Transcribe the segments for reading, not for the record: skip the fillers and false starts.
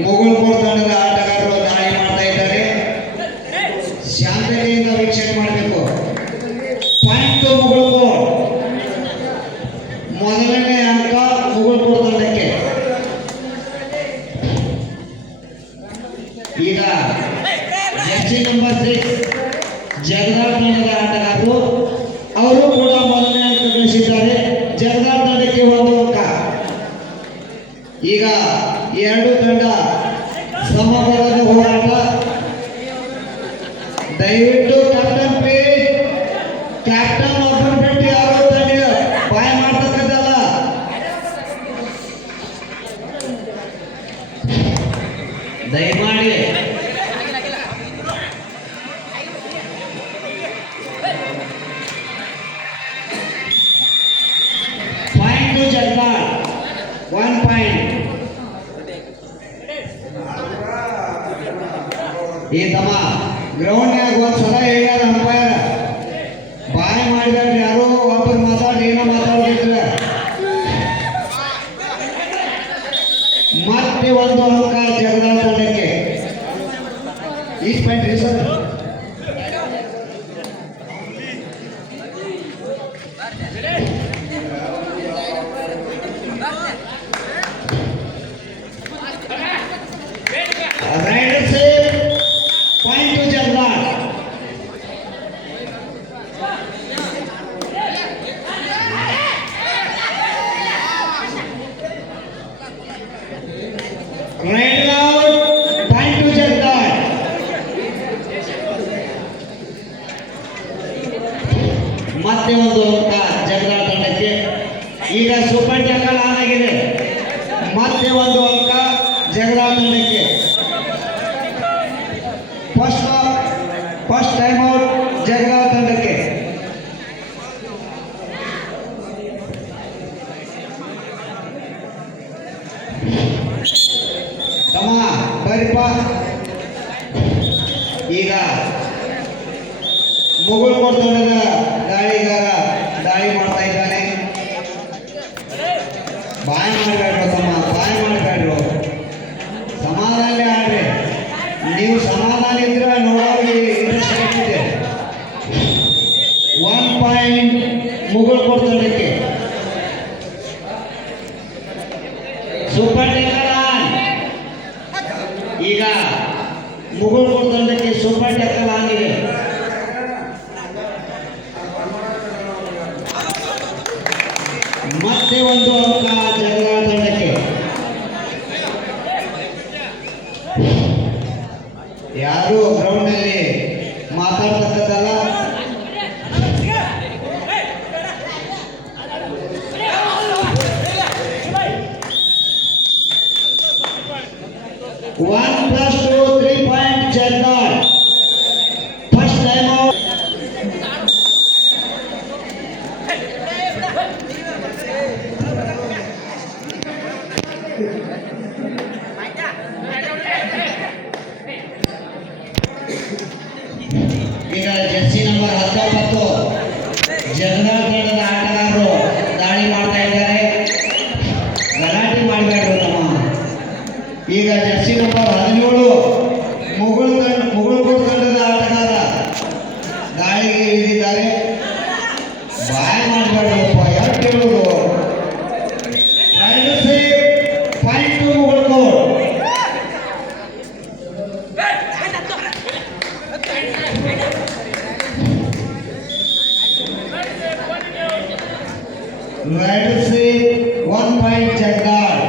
ಮುಗುಳ್ಕೋಡ್ ತಂಡದ ಆಟಗಾರರು ದಾಳಿ ಮಾಡ್ತಾ ಇದ್ದಾರೆ. ಶಾಂತತೆಯಿಂದ ವೀಕ್ಷಣೆ ಮಾಡಬೇಕು. ಪಾಯಿಂಟ್ ಮುಗುಳ್ಕೋಡ್. ಮೊದಲನೇ ಅಂಕ ಮುಗುಳ್ಕೋಡ್ ತಂಡಕ್ಕೆ. ಈಗ ಜರ್ಸಿ ನಂಬರ್ 6 ಜಗದಾಳ್ ತಂಡದ ಆಟಗಾರರು ಅವರು ಕೂಡ ಮೊದಲನೇ ಅಂಕ ಗಳಿಸಿದ್ದಾರೆ. ಜಗದಾಳ್ ತಂಡಕ್ಕೆ 1 ಅಂಕ. ಈಗ ಎರಡು ತಂಡ ಸಮಬಲದ ಹೋರಾಟ. ದಯವಿಟ್ಟು ಕ್ಯಾಪ್ಟನ್ ಪ್ಲೀಸ್, ಕ್ಯಾಪ್ಟನ್ ಒಬ್ಬರು ಬಿಟ್ಟು ಯಾರು ತಂಡ ಬಾಯ ಮಾಡ್ತಕ್ಕದ್ದಲ್ಲ. ದಯಮಾಡಿ ಪಾಯಿಂಟ್ ಟು ಜಗದಾಳ್, 1 ಪಾಯಿಂಟ್. ಈ ತಮ್ಮ ಗ್ರೌಂಡ್ನಾಗ ಒಂದ್ಸಲ ಹೇಳ್ಯಾರ ಅಂಪೈರ್, ಬಾಯ್ ಮಾಡಿದ್ರೆ ಯಾರೋ ಒಬ್ಬರು ಮಾತಾಡಿ ಏನೋ ಮಾತಾಡ್ತಿದ್ರ. ಮತ್ತೆ 1 ಅಂಕ ಜಗದಾಳ್ ತಂಡಕ್ಕೆ. ಈಸ್ಟ್ ಪಾಯಿಂಟ್ ರೀ sir. Raider save, point to Jagadal. Raider out, point to Jagadal. ಮತ್ತೆ 1 ಅಂಕ ಜಗದಾಳ್ ತಂಡಕ್ಕೆ. ಈಗ ಸೂಪರ್ ಟ್ಯಾಕಲ್ ಆನ್ ಆಗಿದೆ. ಮತ್ತೆ 1 ಅಂಕ ಜಗದಾಳ್ ತಂಡಕ್ಕೆ. ಫಸ್ಟ್ ಟೈಮ್ ಔಟ್ ಜಗದಾಳ್ ತಂಡಕ್ಕೆ. ತಮ್ಮ ಬರಿಪ. ಈಗ ಮುಗುಳ್ಕೋಡ್ ತಂಡದ ದಾಳಿಗಾರ ದಾಳಿ ಮಾಡ್ತಾ ಇದ್ದಾನೆ. ಬಾಯ್ ಮಾಡಬೇಡ್ರು ತಮ್ಮ, ಬಾಯ್ ಮಾಡಬೇಡ್ರು. ಸಮಾಧಾನ ಆಡ್ರಿ. ನೀವು ಸಮಾಧಾನ ಇದ್ರೆ ನೋಡೋರಿಗೆ ಇಂಟ್ರೆಸ್ಟ್ ಆಗ್ತಿದೆ. 1 ಪಾಯಿಂಟ್ ಮುಗುಳ್ಕೋಡ್ ತಂಡಕ್ಕೆ. Super tackle on. ಈಗ ಮುಗುಳ್ಕೋಡ್ ತಂಡಕ್ಕೆ ಸೂಪರ್ ಟ್ಯಾಕಲ್ ಆಗಿದೆ. ಮತ್ತೆ 1 ಅಂಕ ಜಗದಾಳ್ ತಂಡಕ್ಕೆ. ಯಾರು ಗ್ರೌಂಡ್ ನಲ್ಲಿ ಮಾತಾಡ್ತಕ್ಕದ್ದಲ್ಲ. One plus 2, 3 point Jagadal. First time out. ಈಗ ಜರ್ಸಿ ನಂಬರ್ 19 ಜಗದಾಳ್ ತಂಡದ ಆಟಗಾರರು ದಾಳಿ ಮಾಡ್ತಾ ಇದ್ದಾರೆ. ಗಲಾಟೆ ಮಾಡಬೇಡ್ರು ತಮ್ಮ. ಈಗ ಜರ್ಸಿ ನಂಬರ್ 17 ಮುಗುಳ್ಕೋಡ್ ತಂಡದ ಆಟಗಾರ ದಾಳಿಗೆ ಇಳಿದಿದ್ದಾರೆ. ಬಾಯ್ ಮಾಡಬೇಡ್ರಪ್ಪ, ಯಾಕೆ ಹೇಳುವುದು. Raider save, point to Mugulkod. Raider save, 1 point Jagadal.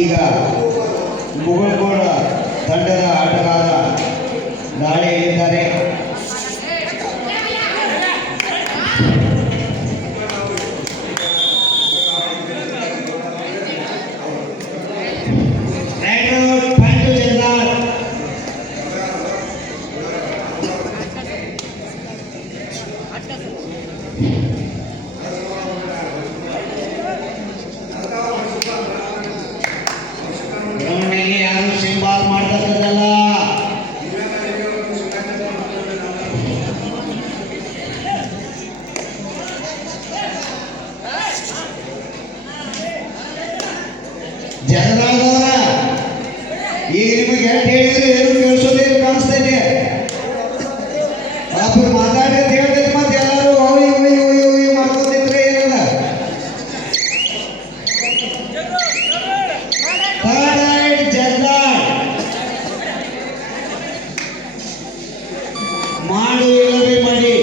ಈಗ ಮುಗುಳ್ಕೋಡ ತಂಡದ ಆಟಗಾರ ದಾಳಿಯಲ್ಲಿದ್ದಾರೆ. ಯಾರು ಸಿಂಬಾಲ್ ಮಾಡ್ತಕ್ಕದ್ದಲ್ಲ. ಜಗದಾದವರ ಈಗ ನಿಮಗೆ ಎಷ್ಟು ಹೇಳಿದ್ರು ಏನು ಕೇಳಿಸೋದೇ ಕಾಣಿಸ್ತೈತೆ. ಒಬ್ಬರು ಮಾತಾಡಿ ಹೇಳ್ತೈತೆ ಮತ್ತೆ ಎಲ್ಲರೂ ಹೋಗಿ ಹೋಗಿ ಹೋಗಿ ಹೋಗಿ ಮಾಡ್ಕೊತಿದ್ರೆ ಏನದ ಮಾಡು ಇಲ್ಲವೇ ಮಾಡಿ.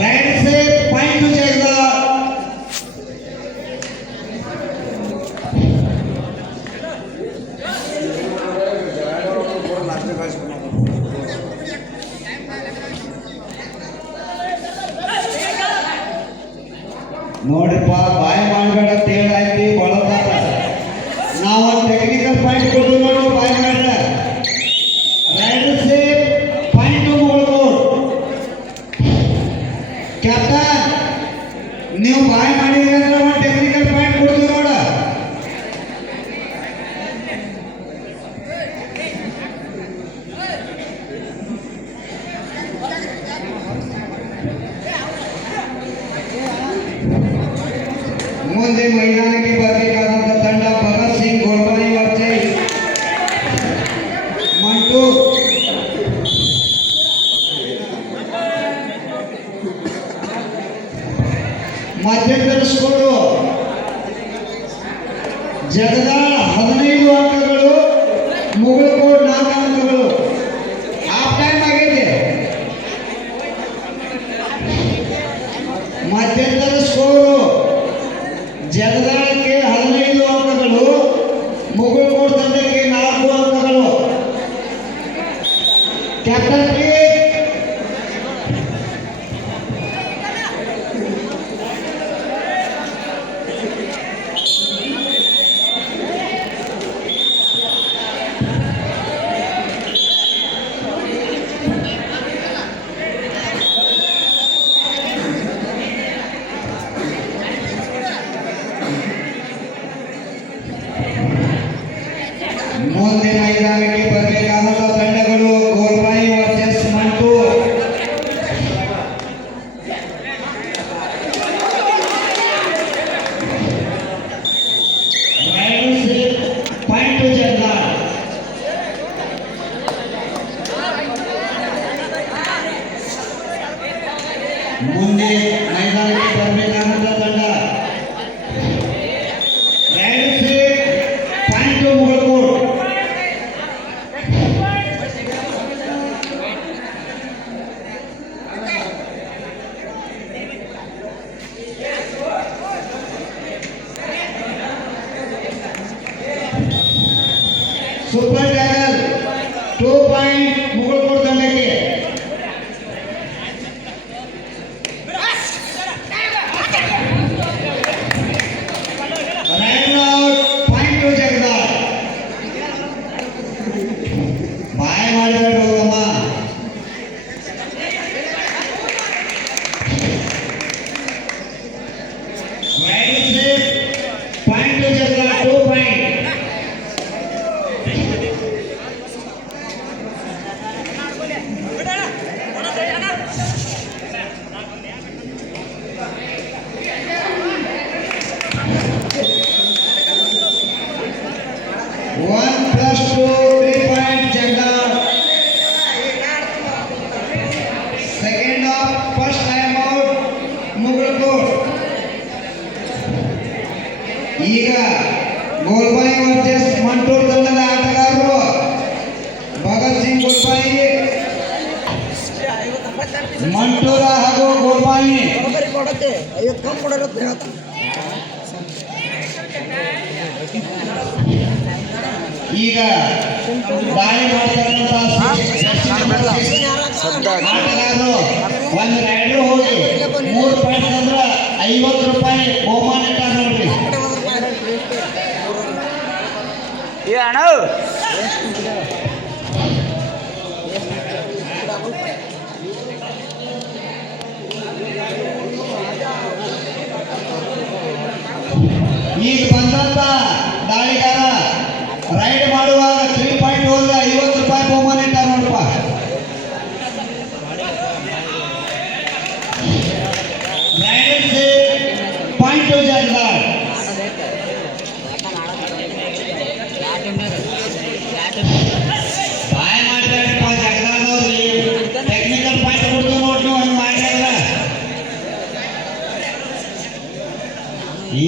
Right side point to Jagadal. ನೋಡ್ರಿಪ್ಪ ಬಾಯ್ ಮಾಡಬೇಡ ಅಂತ ಹೇಳಾಯ್ತಿ ಬಳಪಾತ. ನಾವೊಂದು ಟೆಕ್ನಿಕಲ್ ಪಾಯಿಂಟ್ ಕೊಡ್ತೀವಿ ನೋಡು, ಬಾಯ್ ಮಾಡ್ರ. Right safe point to Mugulkhod. Captain ನೀವು ಬಾಯ್ ಮಾಡಿದ್ರಿ ಅಂದ್ರೆ ಒಂದು ಟೆಕ್ನಿಕಲ್ ಪಾಯಿಂಟ್ ಕೊಡ್ತೀವಿ ನೋಡ. ಮುಂದೆ ಮೈದಾನಕ್ಕೆ ಬರಬೇಕಾದಂತ ತಂಡ ಭಗತ್ ಸಿಂಗ್ ಗೋಲ್ಬಾಯಿ ವರ್ಸೆಸ್ ಮಂಟು. ಮಧ್ಯಂತರ ಸ್ಕೋರು ಜಗದಾಳ್ 15 ಅಂಕಗಳು, ಮುಗುಳ್ಕೋಡ್ 4 ಅಂಕಗಳು. ಹಾಫ್ ಟೈಮ್ ಆಗಿದೆ. ಮಧ್ಯಂತರ ಸ್ಕೋರು ಜಗದಾಳಕ್ಕೆ 15 ಅಂಕಗಳು, ಮುಗುಳ್ಕೋಡ್ ತಂಡಕ್ಕೆ 4 ಅಂಕಗಳು. ಕ್ಯಾಪ್ಟನ್ ಮುಂದೆ ಮೈದಾನಕ್ಕೆ ಬರಬೇಕಾದಂತ ತಂಡಗಳು Golbai versus Mantu. Point to Jagadal. ಮುಂದೆ ಮೈದಾನಕ್ಕೆ ಬರಬೇಕಾದಂತ ತಂಡ point to Mugulkod. Super tackle 2 point Mugulkod ತಂಡಕ್ಕೆ. Run out point to Jagadal. ಬಾಯ್ ಮಾಡಿದ್ರೆ ಹೋಗಮ್ಮ. Point to Jagadal 2 point. One plus 2 3 point Jagdal. Second half first time out Mughal. ಈಗ ಗೋಲ್ಬಾಯಿ ವರ್ಸೆಸ್ ಮಂಟೂರ್ ತಂಡದ ಆಟಗಾರರು ಭಗತ್ ಸಿಂಗ್ ಗೋಲ್ಬಾಯಿ ಮಂಟೂರ ಹಾಗೂ ಗೋರ್ಬಾಯಿ. ಕೊಡತ್ತೆ 50 ಕಮ್ಮಿ ಕೊಡೋದು ಹೇಳ್ತಾನೆ. ಈಗ ದಾಳಿ ಮಾಡ್ತಕ್ಕಂಥ ಆಟಗಾರರು ಒಂದು ರೈಡರ್ ಹೋಗಿ 3 ಪಾಯಿಂಟ್ ಅಂದ್ರೆ 50 ರೂಪಾಯಿ ಬಹುಮಾನ ಇಟ್ಟಾರ ನೋಡ್ರಿ. ಅಣ್ಣ ಈಗ ಬಂದಂತ ದಾಳಿಗಾರ ರೈಡ್ ಮಾಡುವಾಗ 3 ಪಾಯಿಂಟ್ ಹೋದ್ರೆ 50 ರೂಪಾಯಿ ಬಹುಮಾನ ಇಟ್ಟಾರ ನೋಡಪ್ಪ. Raiders point Jagadal. ಬಾಯ್ ಮಾಡ್ಬೇಡಪ್ಪ ಜಗದಾಳವ್ರಿ, ಟೆಕ್ನಿಕಲ್ ಪಾಯಿಂಟ್ ಕೊಡ್ತು ನೋಡಿ ನೀವು ಹಂಗೆ ಮಾಡ್ಯಾರ.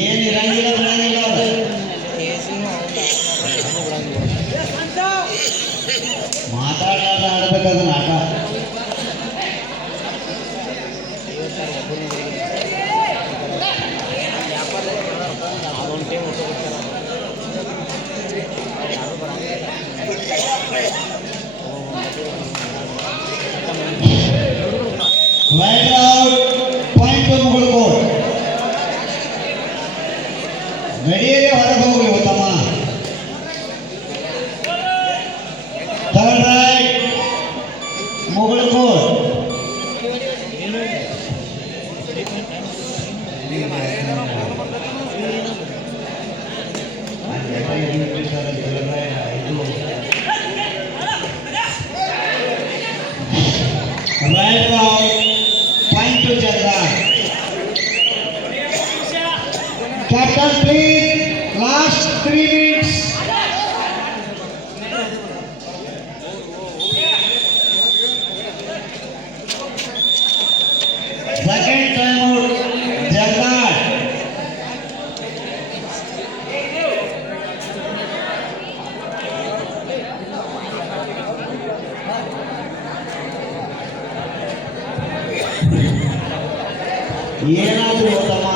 ಏನು ಇರಂಗಿಲ್ಲ ಬಿಡಂಗಿಲ್ಲ ಅವ್ರು. ಮಾತಾಡಲಾರ್ದ ಆಡ್ಬೇಕದನ್ನ ಆಟ. Right out point Mugulkot. ಗಡಿಯಲ್ಲೇ ಹೊರಗೆ ಹೋಗ್ಲಿ ಉತ್ತಮ. Third raid Mugulkot. Right out point to Jagadal. Captain please last 3 minutes. Second time out Jagadal. ಏನಾದರೂ ಉತ್ತಮ.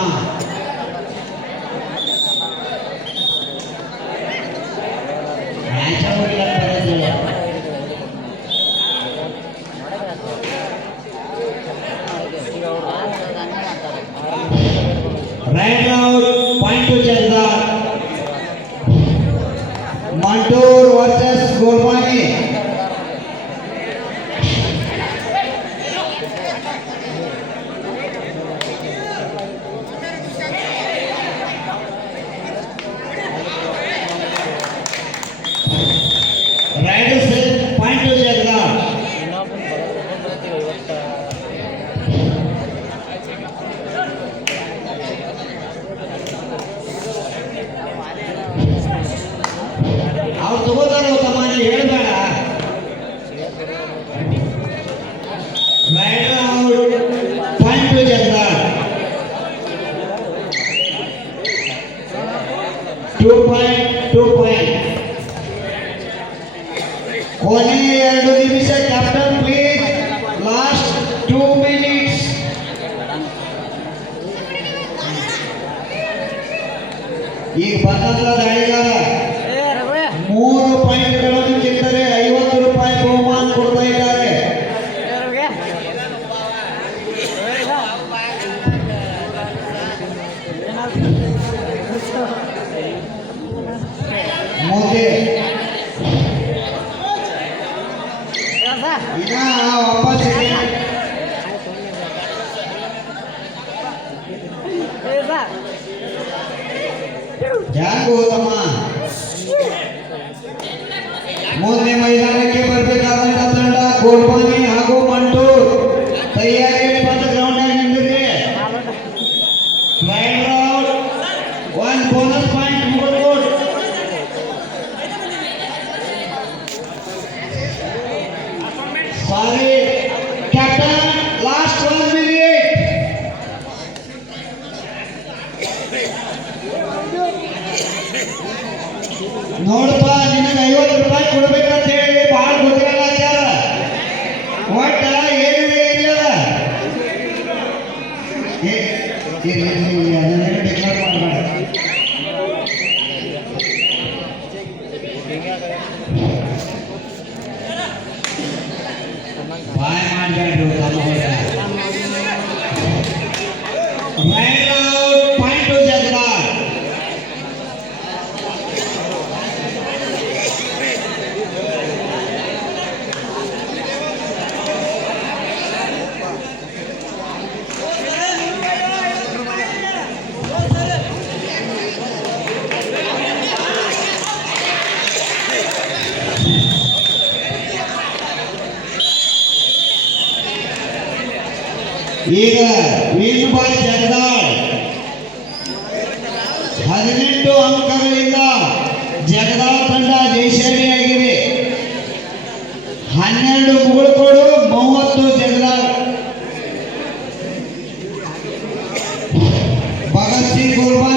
ಮ್ಯಾಚ್ ಹೋಗಿಲ್ಲ ಬರೋದಿಲ್ಲ. Right out point to Jagadal. Mantur versus Gorbai. Raiders point to Jagadal. ಅವ್ರು ತಗೋತಾರ ತಮ್ಮ, ನೀವು ಹೇಳ್ಬೇಡ. Raider out point to Jagadal. 2 point 2 point. ಕೊನೆಯ 2 ನಿಮಿಷ. Captain please last 2 minutes. ಈಗ ಬಂದಂತ ದಾಳಿಗಾರ 3 ಪಾಯಿಂಟ್ಗಳನ್ನು ಗೆದ್ದರೆ 50 ರೂಪಾಯಿ ಬಹುಮಾನ ಕೊಡ್ತಾ ಇದ್ದಾರೆ. ಮುಂದೆ ಇನ್ನ ವಾಪಸ್ ಹ್ಯಾಂಗ ಹೋತಮ್ಮ. ಮುಂದೆ ಮೈದಾನಕ್ಕೆ ಬರಬೇಕಾದಂತ ತಂಡ ಗೋಲ್ಬಾನಿ ಹಾಗೂ ಮಂಟೂರ್. ತಯಾರಿ ಬಂದ ಗ್ರೌಂಡ್ ನಿಂದಿರಿ. Right out 1 bonus point Mugulkot. Sorry captain last 1 minute. ನೋಡಪ್ಪ, ನಿನಗೆ 50 ರೂಪಾಯಿ ಕೊಡ್ಬೇಕಂತ ಹೇಳಿ ಭಾಳ ಗೊತ್ತಿರಲ್ಲ. ಒಟ್ಟ ಏನಿದೆ ಏನಿಲ್ಲ ಈಗ ವೀರಬಾಯಿ ಜಗದಾಳ್ 18 ಅಂಕಗಳಿಂದ ಜಗದಾಳ್ ತಂಡ ಜಯಶಾಲಿಯಾಗಿದೆ. 12 ಮುಗುಳ್ಕೋಡು 30 ಜಗದಾಳ್. ಭಗತ್ ಸಿಂಗ್ ಗುಲ್ಬಾನ್